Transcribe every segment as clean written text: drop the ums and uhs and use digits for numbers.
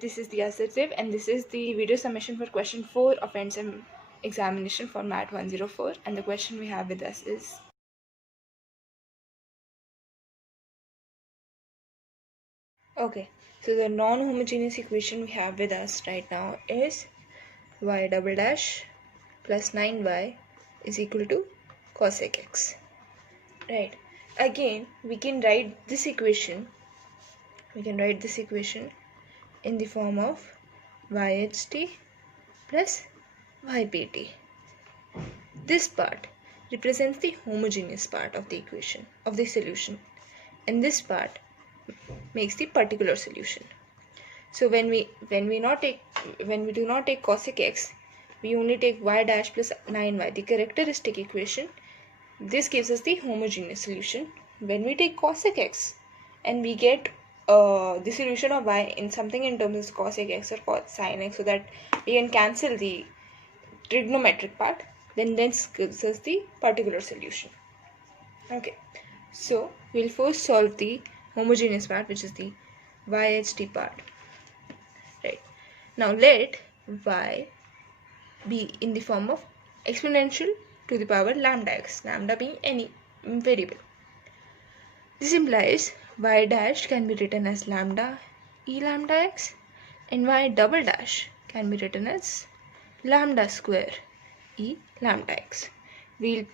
This is the assertive, and this is the video submission for question 4 of End-sem examination for MAT104, and the question we have with us is: okay, so the non-homogeneous equation we have with us right now is y double dash plus 9y is equal to cosec x. Right, again we can write this equation in the form of yht plus ypt. This part represents the homogeneous part of the equation of the solution, and this part makes the particular solution. So when we do not take cosec x, we only take y dash plus 9y, the characteristic equation. This gives us the homogeneous solution. When we take cosec x and we get the solution of y in something in terms of cosec x or sin x, so that we can cancel the trigonometric part, then this gives us the particular solution. Okay, so we'll first solve the homogeneous part, which is the yht part. Right, now let y be in the form of exponential to the power lambda x, lambda being any variable. This implies y dash can be written as lambda e lambda x, and y double dash can be written as lambda square e lambda x. We'll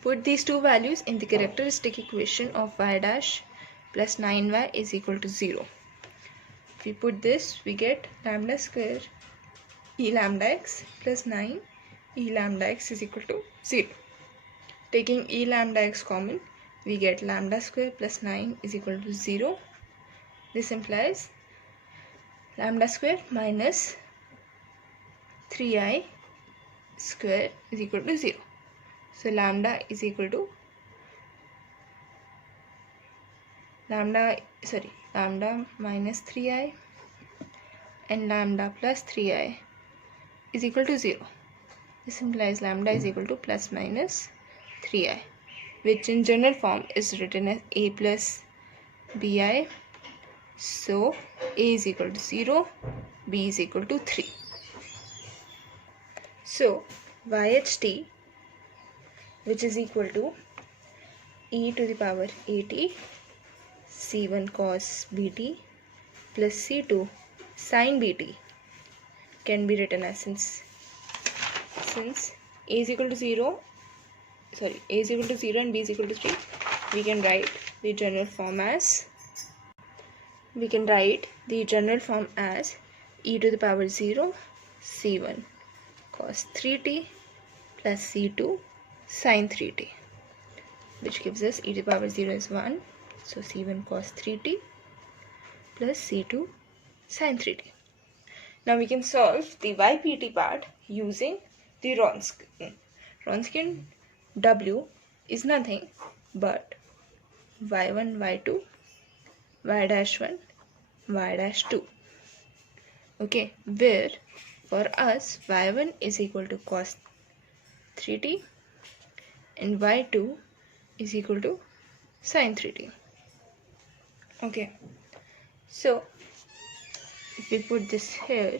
put these two values in the characteristic equation of y dash plus 9y is equal to 0. If we put this, we get lambda square e lambda x plus 9 e lambda x is equal to 0. Taking e lambda x common, we get lambda square plus 9 is equal to 0. This implies lambda square minus 3i square is equal to 0. So lambda is equal to lambda minus 3i and lambda plus 3i is equal to 0. This implies lambda is equal to plus minus 3i, which in general form is written as a plus bi. So a is equal to 0, b is equal to 3. So yht, which is equal to e to the power at c1 cos bt plus c2 sin bt, can be written as, since a is equal to 0 and b is equal to 3, we can write the general form as e to the power 0 c1 cos 3t plus c2 sin 3t, which gives us e to the power 0 is 1, so c1 cos 3t plus c2 sin 3t. Now we can solve the ypt part using the Wronskian. Wronskian w is nothing but y1, y2, y dash 1, y dash 2. Okay, where for us y1 is equal to cos 3t and y2 is equal to sin 3t. Okay, so if we put this here,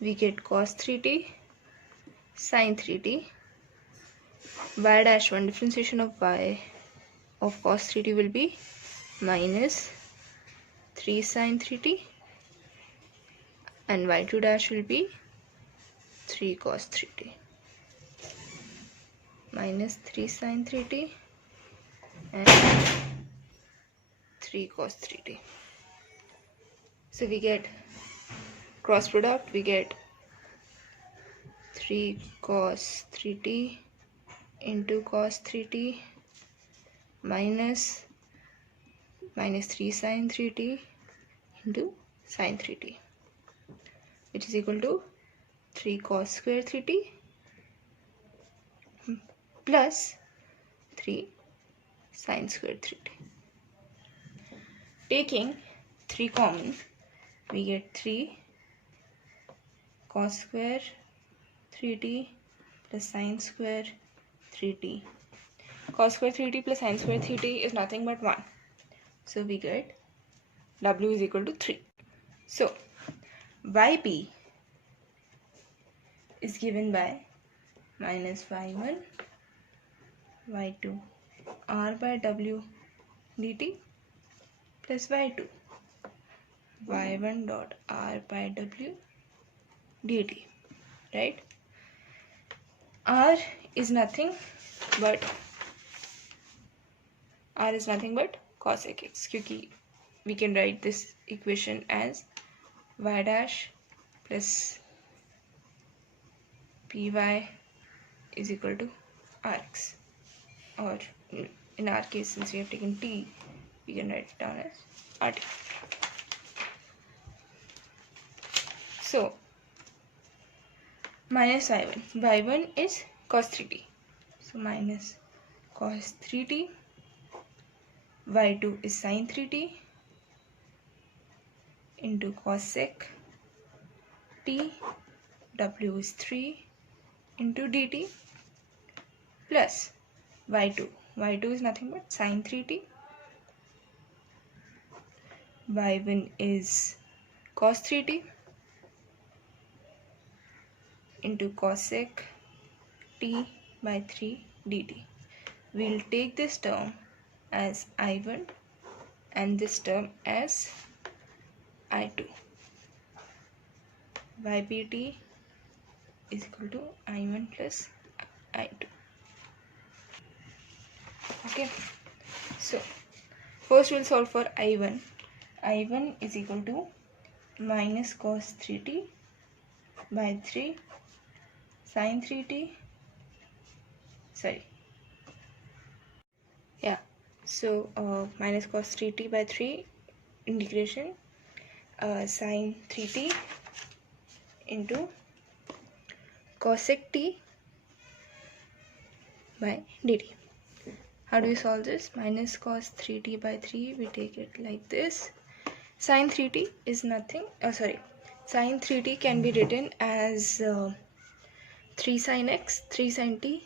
we get cos 3t sin 3t. Y dash 1, differentiation of y of cos 3t will be minus 3 sin 3t, and y2 dash will be 3 cos 3t, minus 3 sin 3t and 3 cos 3t. So we get cross product, we get 3 cos 3t into cos 3t minus 3 sin 3t into sin 3t, which is equal to 3 cos square 3t plus 3 sin square 3t. Taking 3 common, we get 3 cos square 3t plus sin square 3t. Cos square 3t plus sin square 3t is nothing but 1. So we get w is equal to 3. So yp is given by minus y1 y2 r by w dt plus y2 y1 dot r by w dt, right? r is nothing but cosec x, क्योंकि we can write this equation as y dash plus py is equal to rx, or in our case, since we have taken t, we can write it down as rt. So minus y1 is cos 3t, so minus cos 3t, y2 is sin 3t into cosec t, w is 3 into dt plus y2 is nothing but sin 3t, y1 is cos 3t into cosec t by 3 dt. We'll take this term as I1 and this term as I2. ypt is equal to I1 plus I2. Okay, so first we'll solve for I1. I1 is equal to minus cos 3t by 3 sin 3t, minus cos 3t by 3 integration sin 3t into cosec t by dt. How do we solve this? Minus cos 3t by 3, we take it like this. Sin 3t is nothing, sin 3t can be written as 3 sin x, 3 sin t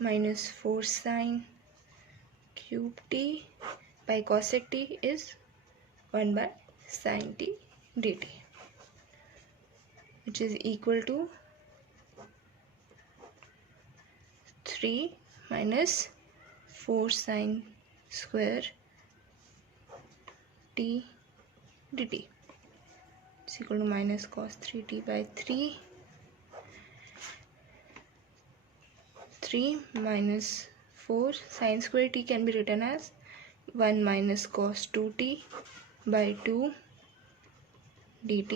minus 4 sin cube t by cosec t is 1 by sin t dt, which is equal to 3 minus 4 sin square t dt is equal to minus cos 3t by 3 minus 4 sin square t can be written as 1 minus cos 2t by 2 dt,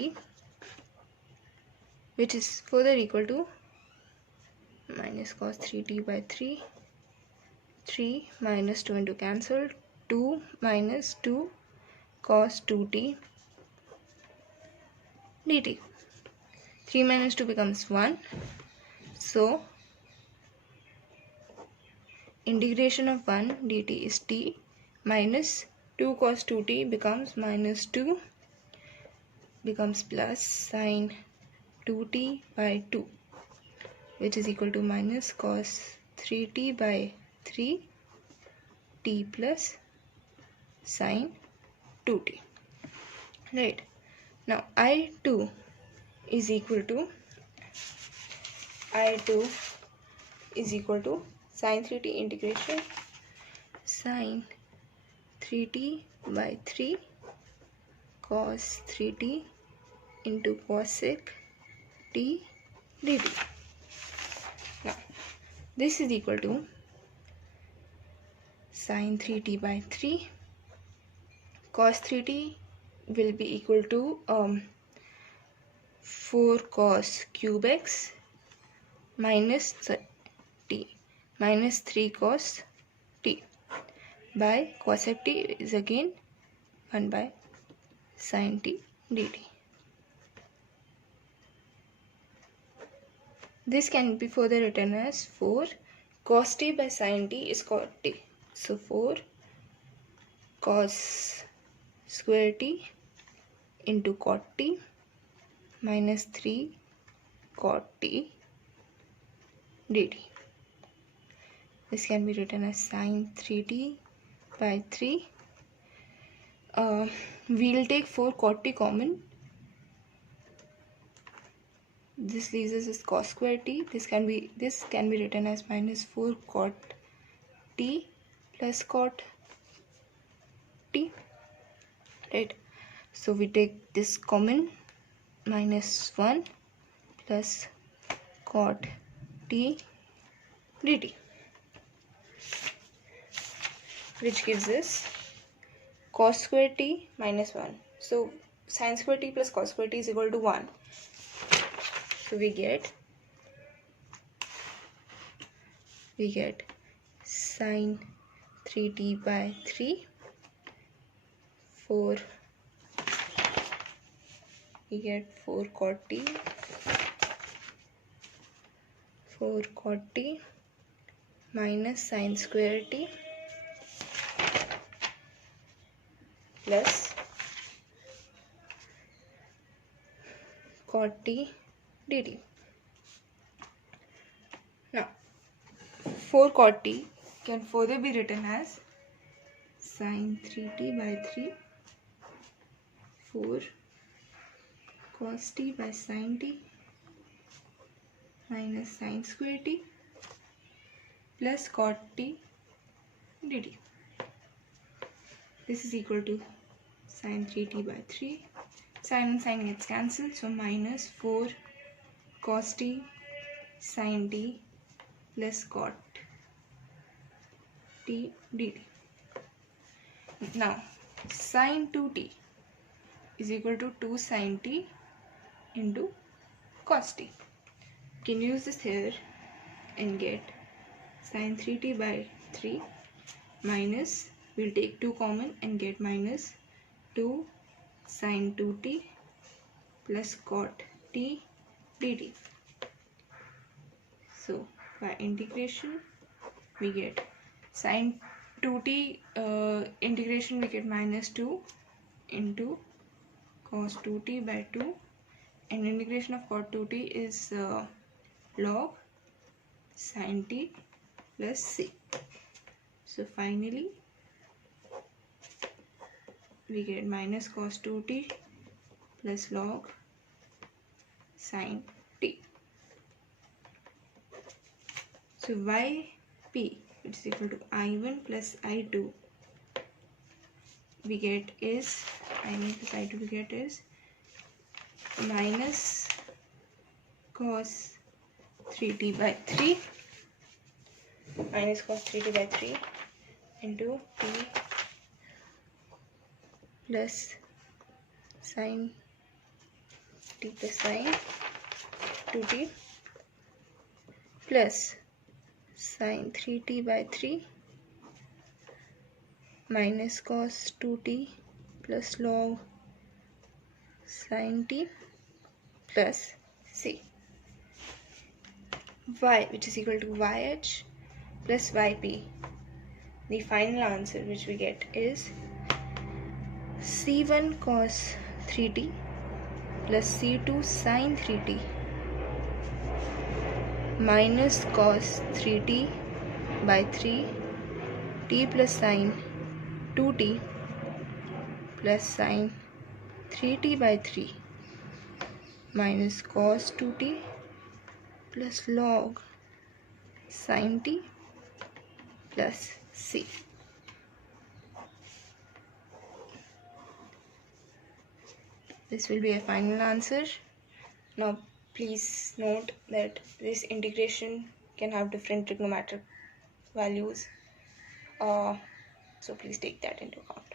which is further equal to minus cos 3t by 3 minus 2 into cancel, 2 minus 2 cos 2t dt. 3 minus 2 becomes 1, so integration of 1 dt is t minus 2 cos 2t becomes minus 2 becomes plus sin 2t by 2, which is equal to minus cos 3t by 3 t plus sin 2t. Right, now I2 is equal to sin 3t integration sin 3t by 3 cos 3t into cosec t dt. Now this is equal to sin 3t by 3 cos 3t will be equal to 4 cos cube x minus t minus 3 cos t by cosec t is again 1 by sin t dt. This can be further written as 4 cos t by sin t is cot t. So 4 cos square t into cot t minus 3 cot t dt. This can be written as sin 3t by 3. We'll take 4 cot t common. This leaves us as cos square t. This can be written as minus 4 cot t plus cot t, right? So we take this common, minus 1 plus cot t dt, which gives us cos square t minus 1. So sin square t plus cos square t is equal to 1. So we get sin 3t by 3, 4, we get 4 cot t, 4 cot t minus sin square t plus cot t dt. Now 4 cot t can further be written as sin 3t by 3, 4 cos t by sin t minus sin square t plus cot t dt. This is equal to sin 3t by 3. Sin and sin gets cancelled, so minus 4 cos t sin t plus cot t dt. Now sin 2t is equal to 2 sin t into cos t. You can use this here and get sin 3t by 3 minus, we'll take 2 common and get minus 2 sin 2t plus cot t dt. So by integration we get sin 2t integration, we get minus 2 into cos 2t by 2, and integration of cot 2t is log sin t plus c. So finally we get minus cos 2t plus log sin t. So yp, which is equal to I1 plus I2, we get is I1 plus I2 we get is minus cos 3t by 3 into t plus sin t plus sin 2t plus sin 3t by 3 minus cos 2t plus log sin t plus c. Y, which is equal to YH plus YP. The final answer which we get is C1 cos 3t plus C2 sin 3t minus cos 3t by 3 t plus sin 2t plus sin 3t by 3 minus cos 2t plus log sin t plus c. This will be a final answer. Now please note that this integration can have different trigonometric values, so please take that into account.